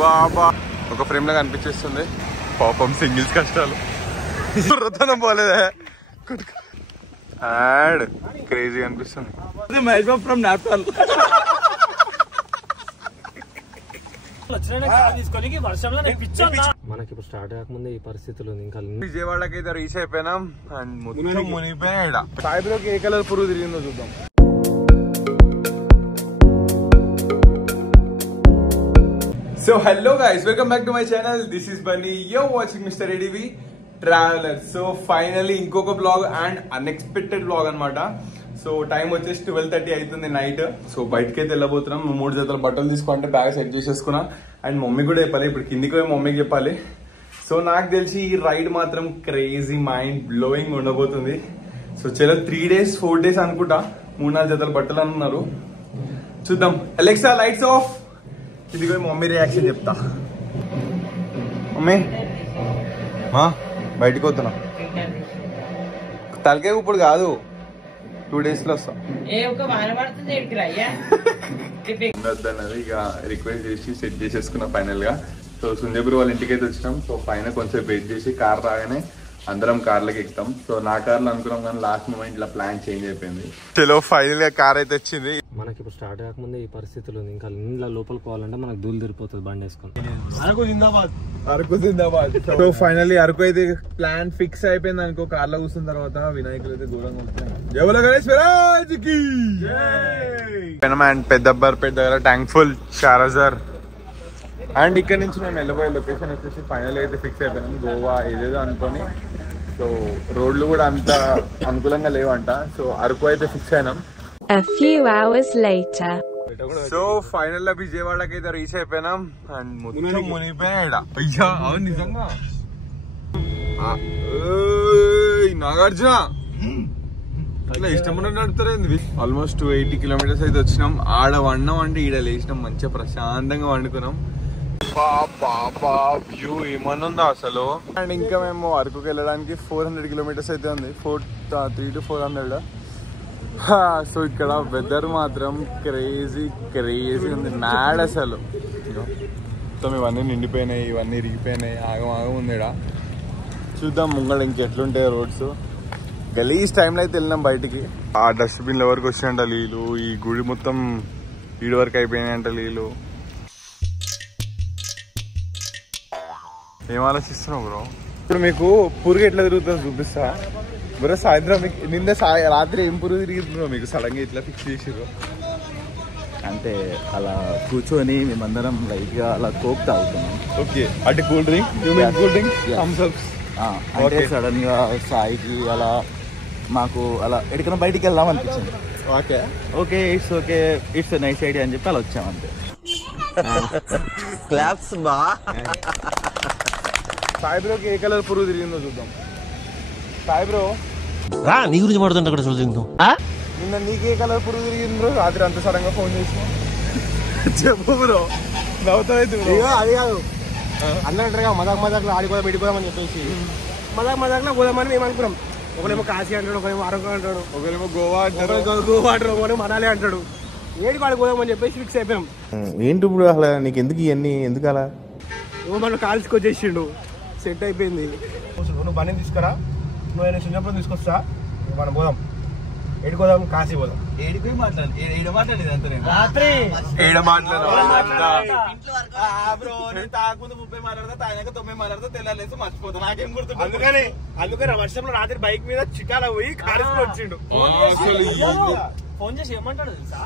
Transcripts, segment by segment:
బాబా ఒక ఫ్రేమ్ లో కనిపించేస్తుంది. పాపం సింగిల్స్ కష్టాలు. రతనం పోలేదే యాడ్ క్రేజీ అనిపిస్తుంది. మనకి ఇప్పుడు స్టార్ట్ కాకముందే ఈ పరిస్థితులు ఇంకా విజయవాడకి అయితే రీచ్ అయిపోయినాం అండ్ మొత్తం మునిగిపోయినా. సాయిబ్రోకి ఏ కలర్ పురుగు తిరిగిందో చూద్దాం. So hello guys, welcome back to my channel. This is Bunny. You're watching Mr. ADV Traveler. So finally ఇంకొక vlog and unexpected vlog అన్నమాట. సో టైం వచ్చేసి 12:30 అవుతుంది నైట్. సో బయటకైతే వెళ్ళబోతున్నాం. 3 జతల బట్టలు తీసుకుంటే బ్యాగ్ సెట్ చేసేసుకున్నా. అండ్ మమ్మీ కూడా చెప్పాలి, ఇప్పుడు కిందికి పోయి మమ్మీకి చెప్పాలి. సో నాకు తెలిసి ఈ రైడ్ మాత్రం క్రేజీ మైండ్ బ్లోయింగ్ ఉండబోతుంది. సో చలో 3 days 4 days అనుకుంటా. 3-4 జతల బట్టలు అన్నారు. చూద్దాం. Alexa lights off. ఇది పోయి మమ్మీ రియాక్షన్ చెప్తా. మమ్మీ బయటకు పోతున్నా. తలకే ఇప్పుడు కాదు, 2 days లో వస్తాం. అన్నది ఇక రిక్వెస్ట్ చేసి సెట్ చేసేసుకున్నా ఫైనల్ గా. సో సుంజబురు వాళ్ళ ఇంటికి అయితే వచ్చినాం. సో పైన కొంచెం వెయిట్ చేసి కార్ రాగానే అందరం కార్లకి ఎక్కుతాం. సో నా కార్లో అనుకున్నాం కానీ లాస్ట్ మూమెంట్ ఇలా ప్లాన్ చేంజ్ అయిపోయింది. చలో ఫైనల్ గా కార్ అయితే వచ్చింది. మనకి ఇప్పుడు స్టార్ట్ కాకముందే ఈ పరిస్థితులు ఇంకా ఇంట్లో లోపల పోవాలంటే మనకు దూలు తిరిగిపోతుంది బండి వేసుకొని. అరకు జిందాబాద్. సో ఫైనల్లీ అరకు అయితే ప్లాన్ ఫిక్స్ అయిపోయింది అనుకో. కార్లో కూర్చున్న తర్వాత వినాయకులు అయితే దూరంగా ఉంటాయి. పెద్దబ్బర్పేట దగ్గర ట్యాంక్ ఫుల్ చారజర్. అండ్ ఇక్కడ నుంచి మేము వెళ్ళబోయే లొకేషన్ వచ్చేసి ఫైనల్ అయితే ఫిక్స్ అయిపోయినాం. గోవా ఏదేదో అనుకొని. సో రోడ్లు కూడా అంత అనుకూలంగా లేవంట. సో అరకు అయితే ఫిక్స్ అయినాం. A few hours later. So final గా విజయవాడకి అయితే రీచ్ అయిపోయినాం. అండ్ మొత్తం మునిగిపోయినా. అయ్యా అవును నిజంగా. నాగార్జున అట్లా ఇష్టం నడుపుతారేంది. ఆల్మోస్ట్ 280 kilometers అయితే వచ్చినాం. ఆడ వండాం అంటే ఈడ లేచినాం. మంచిగా ప్రశాంతంగా వండుకున్నాం. వ్యూ ఏమనుందా అసలు. అండ్ ఇంకా మేము అరకుకి వెళ్ళడానికి 400 kilometers అయితే ఉంది. 3 to 400. సో ఇక్కడ వెదర్ మాత్రం క్రేజీ ఉంది. మ్యాడ్ అసలు. మొత్తం ఇవన్నీ నిండిపోయినాయి, ఇవన్నీ ఇరిగిపోయినాయి. ఆగం ఉంది ఇక్కడ. చూద్దాం ముంగళ ఇంకెట్లుంటాయి రోడ్స్. గలీజ్ టైంలో అయితే వెళ్ళినాం బయటికి. ఆ డస్ట్బిన్ల వరకు వచ్చినాయంట నీళ్ళు. ఈ గుడి మొత్తం ఈడు వరకు అయిపోయినాయంట నీళ్ళు. ఏం ఆలోచిస్తున్నావు బ్రో? ఇప్పుడు మీకు పురుగు ఎట్లా తిరుగుతుందో చూపిస్తా బ్రో. సాయంత్రం నిన్న రాత్రి ఏం పురుగు తిరిగింది మీకు సడన్ గా ఇట్లా ఫిక్స్ చేసిర్రు? అంటే అలా కూర్చొని మేమందరం లైట్ గా అలా కోక్ తాగుతున్నాం. ఓకే. అంటే కూల్ డ్రింక్ థమ్స్ అప్. అంటే సడన్ గా సాయికి అలా మాకు అలా ఎక్కడికైనా బయటికి వెళ్దాం అనిపించింది. ఓకే ఇట్స్ నైస్ ఐడియా అని చెప్పి అలా వచ్చాం అంతే. క్లాప్స్ బా. సాయిబ్రోకి ఏ కలర్ పురుగు తిరిగిందో చూద్దాం. సాయిబ్రో నీ గురించి మాట్లాడుతుంటే అక్కడ చూద్దాం. నిన్న నీకే కలర్ పురుగు తిరిగింది బ్రో? రాత్రి అంత సడన్ గా ఫోన్ చేసిన చెప్పు బ్రో. నవ్వుతాయితే అది కాదు. అందరూ అంటారు మజాక్ ఆడిపోదాం ఇడిపోదామని చెప్పేసి మజాక్ పోదామని మేము అనుకున్నాం. ఒకరేమో కాశీ అంటాడు, ఒకరేమో అరకు అంటాడు, ఒకరేమో గోవా అంటాడు, ఒకరేమో మనాలి అంటాడు. ఏడికి ఆడిపోదామని చెప్పేసి ఫిక్స్ అయిపోయాం. ఏంటి ఇప్పుడు అసలు నీకు ఎందుకు ఇవన్నీ ఎందుకు అలా? ఏమో మనం కాల్స్కి వచ్చేసిండు. సెట్ అయిపోయింది. నువ్వు బండిని తీసుకురా, నువ్వు చిన్నప్పుడు తీసుకొస్తా, మనం పోదాం. ఏడిపోదాం, కాశీ పోదాం. ఏడిపోయి మాట్లాడలేదు రాత్రి బ్రో. నేను తాగకుండా 30 మాట్లాడతా, తాగినాక 9 మాట్లాడతా, తెల్లారేసి మర్చిపోతా. నాకేం గుర్తు. అందుకని వర్షంలో రాత్రి బైక్ మీద చికాల పోయి కారులో వచ్చిండు. ఫోన్ చేసి ఏమంటాడు తెలుసా?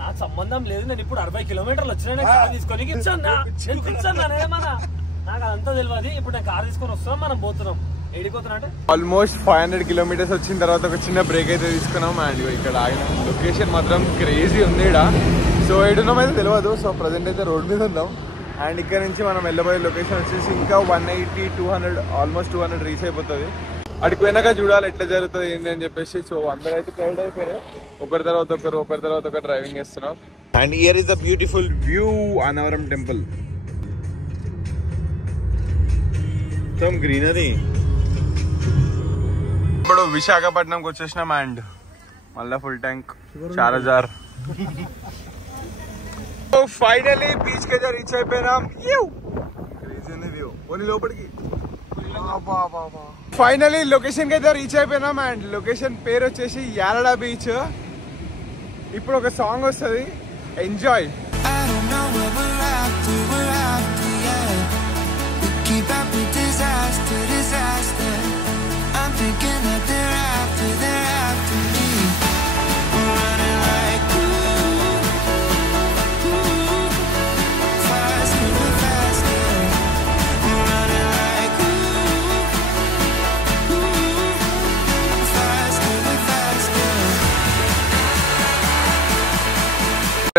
నాకు సంబంధం లేదు, నేను ఇప్పుడు 60 kilometers వచ్చినా కార్ తీసుకొని నాకు అదంతా తెలియదు. ఇప్పుడు నేను కార్ తీసుకొని వస్తున్నాం, మనం పోతున్నాం. ఏడిపోతున్నా ఆల్మోస్ట్ 500 kilometers వచ్చిన తర్వాత ఒక చిన్న బ్రేక్ అయితే తీసుకున్నాం. అండ్ ఇక్కడ ఆగిన లొకేషన్ మాత్రం క్రేజీ ఉంది ఇక్కడ. సో ఎడున్నాం అయితే తెలియదు. సో ప్రజెంట్ అయితే రోడ్ మీద ఉన్నాం. అండ్ ఇక్కడ నుంచి మనం వెళ్ళబోయే లొకేషన్ వచ్చేసి ఇంకా 180-200 ఆల్మోస్ట్ 200 రీచ్ అయిపోతుంది. అడికి పోయినాక చూడాలి ఎట్లా జరుగుతుంది ఏంటి అని చెప్పేసి. సో అందరూ అయితే క్రౌడ్ అయిపోయారు. ఒకరి తర్వాత ఒకరు డ్రైవింగ్ చేస్తున్నాం. And here is the beautiful view Annavaram temple. మొత్తం గ్రీనరీ. ఇప్పుడు విశాఖపట్నంకి వచ్చేసినాం. అండ్ మళ్ళా ఫుల్ ట్యాంక్ 4000. ఫైనలీ బీచ్ కి అయితే రీచ్ అయిపోయినాం. లోపలికి ఫైనలీ లొకేషన్ కి అయితే రీచ్ అయిపోయినాం. అండ్ లొకేషన్ పేరు వచ్చేసి యారడా బీచ్. ఇప్పుడు ఒక సాంగ్ వస్తుంది, ఎంజాయ్.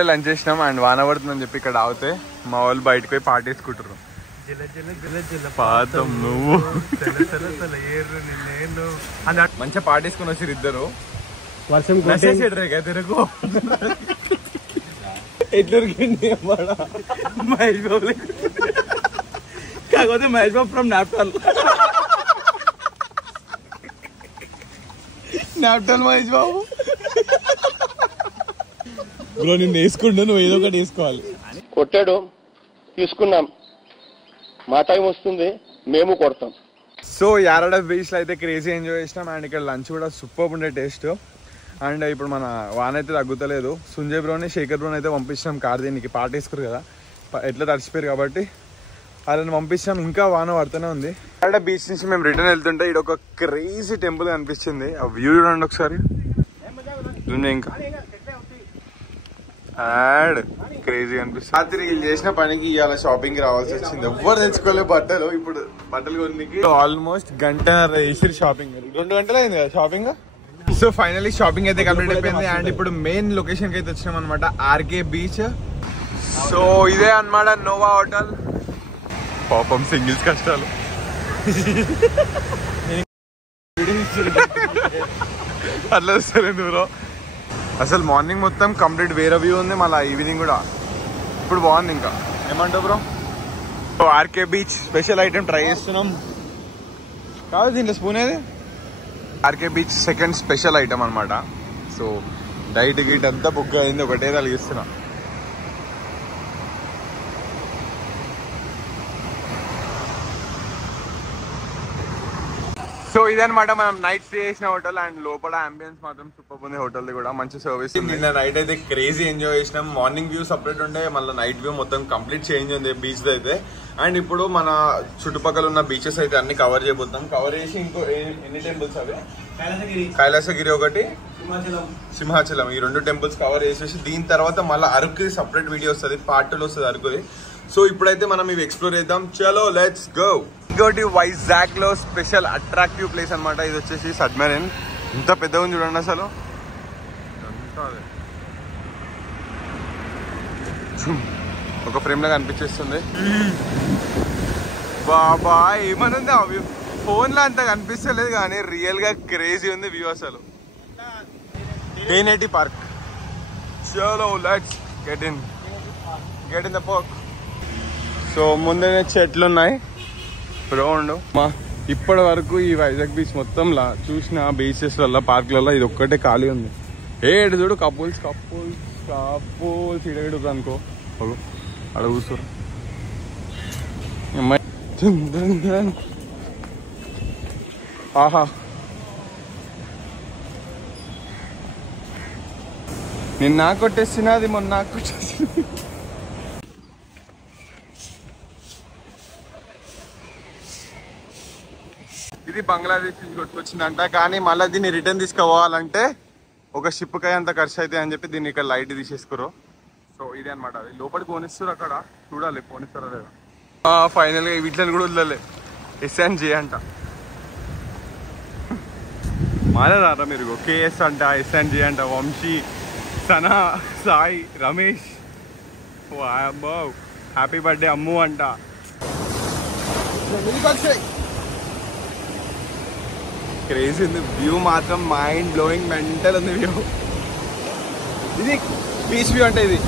లంచ్ చేసినాం అండ్ వాన పడుతుందని చెప్పి ఇక్కడ ఆగితే మా వాళ్ళు బయటకు పోయి పార్టీ వేసుకుంటారు. పాతం నువ్వు మంచిగా పార్టీ వేసుకుని వచ్చారు ఇద్దరు. వర్షం తిరుగు ఎట్లురికింది మహేష్ బాబు. కాకపోతే మహేష్ బాబు ఫ్రమ్ నాప్టాల్. నాప్టాల్ మహేష్ బాబు. బ్రో నిన్ను వేసుకుంటా, నువ్వు ఏదో ఒకటి వేసుకోవాలి. కొట్టాడు, తీసుకున్నాం. మా టైం వస్తుంది, మేము కొడతాం. సో యారడా బీచ్ లో అయితే క్రేజీ ఎంజాయ్ చేసినాం. అండ్ ఇక్కడ లంచ్ కూడా సూపర్ ఉండే టేస్ట్. అండ్ ఇప్పుడు మన వాన అయితే తగ్గుతలేదు. సుంజయ్ బ్రోని శేఖర్ బ్రోని అయితే పంపించినాం కార్ దీనికి. పార్టీ వేసుకురు కదా, ఎట్లా తడిచిపోయారు కాబట్టి వాళ్ళని పంపించాం. ఇంకా వాన పడుతూనే ఉంది. యారడా బీచ్ నుంచి మేము రిటర్న్ వెళ్తుంటే ఇక్కడ ఒక క్రేజీ టెంపుల్ కనిపించింది. ఆ వ్యూ చూడండి ఒకసారి. ఇంకా క్రేజీ అనిపిస్తుంది. రాత్రి చేసిన పనికి ఇవాళ షాపింగ్ కి రావాల్సి వచ్చింది. ఎవ్వరు తెచ్చుకోలే బట్టలు. ఇప్పుడు బట్టలు కొనికి ఆల్మోస్ట్ గంట వేసి షాపింగ్ 2 గంటలు అయింది కదా షాపింగ్. సో ఫైనలీ షాపింగ్ అయితే కంప్లీట్ అయిపోయింది. అండ్ ఇప్పుడు మెయిన్ లొకేషన్ కి అయితే వచ్చినాం అనమాట, ఆర్కే బీచ్. సో ఇదే అనమాట నోవా హోటల్. పాపం సింగిల్స్ కష్టాలు. అట్లా వస్తారు నువ్వు. అసలు మార్నింగ్ మొత్తం కంప్లీట్ వేరే వ్యూ ఉంది, మళ్ళీ ఈవినింగ్ కూడా ఇప్పుడు బాగుంది. ఇంకా ఏమంటావు bro? RK beach special item try చేస్తున్నాం. కాదు దీంట్లో స్పూన్ ఏది? RK beach second special item అనమాట. సో డైట్ గిట్ అంతా బుక్ అయింది, ఒకటే తలిగిస్తున్నా. సో ఇదనమాట మనం నైట్ స్టే చేసిన హోటల్. అండ్ లోపల అంబియన్స్ మాత్రం సూపర్ ఉంది. హోటల్ కూడా మంచి సర్వీస్. నిన్న నైట్ అయితే క్రేజీ ఎంజాయ్ చేసినాం. మార్నింగ్ వ్యూ సపరేట్ ఉండే, మళ్ళీ నైట్ వ్యూ మొత్తం కంప్లీట్ చేంజ్ ఉంది బీచ్ అయితే. అండ్ ఇప్పుడు మన చుట్టుపక్కల ఉన్న బీచెస్ అయితే అన్ని కవర్ చేయబోతాం. కవర్ చేసి ఇంకో ఎన్ని టెంపుల్స్ అవి? కైలాసగిరి ఒకటి, సింహాచలం, ఈ 2 టెంపుల్స్ కవర్ చేసేసి దీని తర్వాత మళ్ళీ అరకుది సపరేట్ వీడియో వస్తుంది, పార్ట్ 2 వస్తుంది అరకుది. సో ఇప్పుడైతే మనం ఇవి ఎక్స్ప్లోర్ చేద్దాం. చలో లెట్స్ గో. ఇంకోటి వైజాగ్ లో స్పెషల్ అట్రాక్టివ్ ప్లేస్ అనమాట. ఇది వచ్చేసి సబ్మెరైన్. ఇంత పెద్దగా ఉంది చూడండి అసలు. ఒక ఫ్రేమ్ లాగా అనిపించేస్తుంది. బాబా ఏమనుంది ఆ వ్యూ. ఫోన్ లో అంత కనిపిస్తలేదు కానీ రియల్ గా క్రేజీ ఉంది వ్యూ అసలు. డేనేటి పార్క్. చలో let's get in the park. So ముందనే చెట్లు ఉన్నాయి రౌండ్. ఇప్పటి వరకు ఈ వైజాగ్ బీచ్ మొత్తం చూసిన బీచెస్ వల్ల పార్క్లలో ఇది ఒక్కటే ఖాళీ ఉంది. ఏడు చూడు కపుల్స్ ఇడగడు అనుకో. అక్కడ కూర్చోరు. ఆహా నేను నాకు కొట్టేసిన, అది మొన్న నాకు కొట్టేసిన. ఇది బంగ్లాదేశ్ నుంచి కొట్టుకొచ్చిందంట. కానీ మళ్ళీ దీన్ని రిటర్న్ తీసుకుపోవాలంటే ఒక షిప్ కి అంత ఖర్చు అయితే అని చెప్పి దీన్ని ఇక్కడ లైట్ తీసేసుకోరు. సో ఇదే అనమాట. అది లోపలికి పోనిస్తారు, అక్కడ చూడాలి పోనిస్తారా లేదా. ఫైనల్ గా వీటిని కూడా వదలలే. SNG అంట. మారారా మీరు? KS అంట, SNG అంట, వంశీ, సనా, సాయి, రమేష్. అమ్మో హ్యాపీ బర్త్డే అమ్ము అంట. క్రేజీ ఉంది వ్యూ మాత్రం. మైండ్ బ్లోయింగ్ మెంటల్ ఉంది వ్యూ. ఇది బీచ్ వ్యూ అంటే ఇది.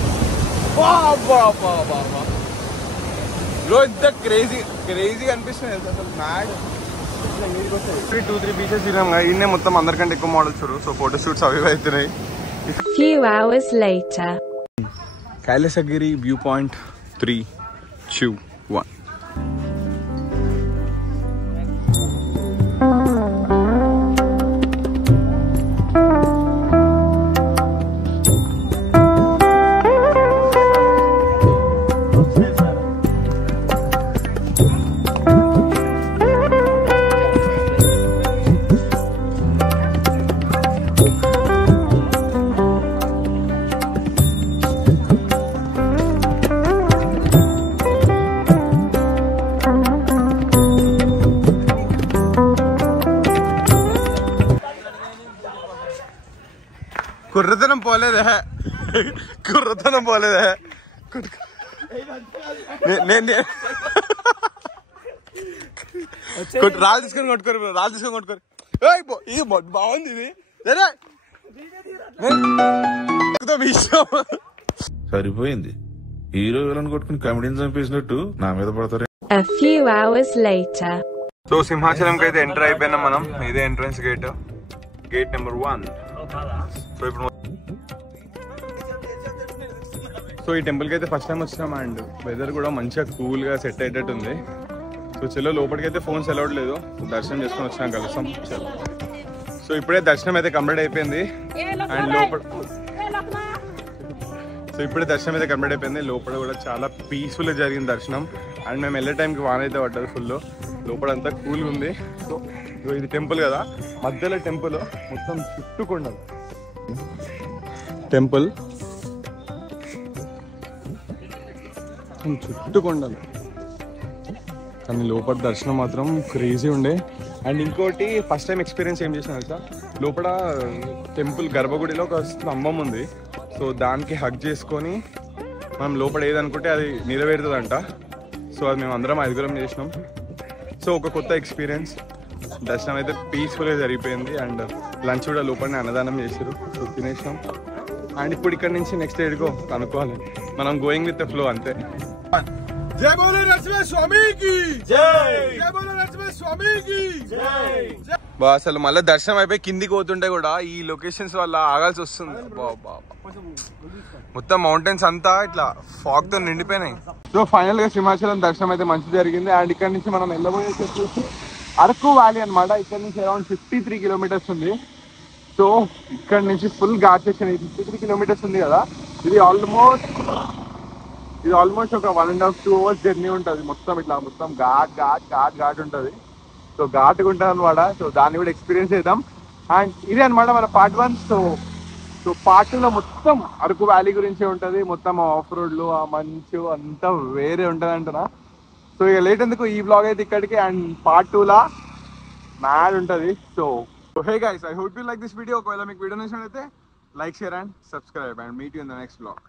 బ్రో ఇంత క్రేజీ అనిపిస్తుంది అసలు. మ్యాడ్ 2-3 బీచెస్ తిన్నాం కదా, ఇన్నే మొత్తం అందరికంటే ఎక్కువ మోడల్స్ చూడు. సో ఫోటో షూట్స్ అవి అవుతున్నాయి. Few hours later. Kailasagiri view point 3, 2, 1. కుర్రతనం పోలేదే, కుర్రతనం పోలేదే. రాళ్ళు తీసుకొని కొట్టుకోరు, రాళ్ళు తీసుకొని కొట్టుకోరు. ఇది బాగుంది, ఇది సరిపోయింది. హీరో విలన్ కొట్టుకుని కమెడీని చంపేసినట్టు నా మీద పడతారు. A few hours later. So సింహాచలంకి అయితే ఎంటర్ అయిపోయినాం మనం. ఇదే entrance gate, gate number 1. So ఇప్పుడు ఈ టెంపుల్కి అయితే ఫస్ట్ టైం వచ్చినాం అండ్ వెదర్ కూడా మంచిగా కూల్గా సెట్ అయ్యేటట్టు ఉంది. సో చలో లోపలికి అయితే ఫోన్స్ అలౌడ్ లేదు, దర్శనం చేసుకొని వచ్చినాం కలుస్తాం. చలో సో ఇప్పుడే దర్శనం అయితే కంప్లీట్ అయిపోయింది అండ్ లోపల కూడా చాలా పీస్ఫుల్గా జరిగింది దర్శనం. అండ్ మేము వెళ్ళే టైంకి వాన అయితే పడ్డది ఫుల్, లోపలంతా కూల్గా ఉంది. సో ఇది టెంపుల్ కదా, మధ్యలో టెంపుల్, మొత్తం చుట్టూ కొండలు టెంపుల్, చుట్టూ కొండలు. కానీ లోపల దర్శనం మాత్రం క్రేజీ ఉండే. అండ్ ఇంకోటి ఫస్ట్ టైం ఎక్స్పీరియన్స్ ఏం చేసినా తెలుసా, లోపల టెంపుల్ గర్భగుడిలో ఒక స్తంభం ఉంది. సో దానికి హగ్ చేసుకొని మనం లోపల ఏదనుకుంటే అది నెరవేరుతుందంట. సో అది మేము అందరం 5 చేసినాం. సో ఒక కొత్త ఎక్స్పీరియన్స్. దర్శనం అయితే పీస్ఫుల్గా జరిగిపోయింది అండ్ లంచ్ కూడా లోపలనే అన్నదానం చేశారు. సో తినేసినాం అండ్ ఇప్పుడు ఇక్కడ నుంచి నెక్స్ట్ ఎయిడ్కో కనుక్కోవాలి. మనం గోయింగ్ విత్ ద ఫ్లో అంతే. జై బోలో నరసింహస్వామికి జై, జై బోలో నరసింహస్వామికి జై. అసలు మళ్ళీ దర్శనం అయిపోయి కిందికి పోతుంటే కూడా ఈ లొకేషన్స్ వల్ల ఆగాల్సి వస్తుంది. మొత్తం మౌంటైన్స్ అంతా ఇట్లా ఫాగ్ తో నిండిపోయినాయి. సో ఫైనల్ గా సింహాచలం దర్శనం అయితే మంచి జరిగింది. అండ్ ఇక్కడ నుంచి మనం వెళ్ళబోయే చెప్పేసి అరకు వ్యాలీ అనమాట. ఇక్కడ నుంచి అరౌండ్ 53 కిలోమీటర్స్ ఉంది. సో ఇక్కడ నుంచి ఫుల్ ఘాట్ సెక్షన్ 53 కిలోమీటర్స్ ఉంది కదా. ఇది ఆల్మోస్ట్ ఒక 1.5-2 hours జర్నీ ఉంటుంది. మొత్తం ఇట్లా మొత్తం ఘాట్ ఉంటుంది. సో ఘాట్గా ఉంటుంది అనమాట. సో దాన్ని కూడా ఎక్స్పీరియన్స్ చేద్దాం. అండ్ ఇదే అనమాట మన పార్ట్ 1. సో పార్ట్ 2లో మొత్తం అరకు వ్యాలీ గురించి ఉంటుంది. మొత్తం ఆఫ్ రోడ్లు, ఆ మంచు అంతా వేరే ఉంటుంది అంటున్నా. సో ఇక లేట్ ఎందుకు, ఈ బ్లాగ్ అయితే ఇక్కడికి. అండ్ పార్ట్ 2లా మ్యాడ్ ఉంటుంది. So hey guys, I hope you like this video. ఒకవేళ మీకు వీడియో నచ్చినట్లయితే like, share and subscribe and meet you in the next blog.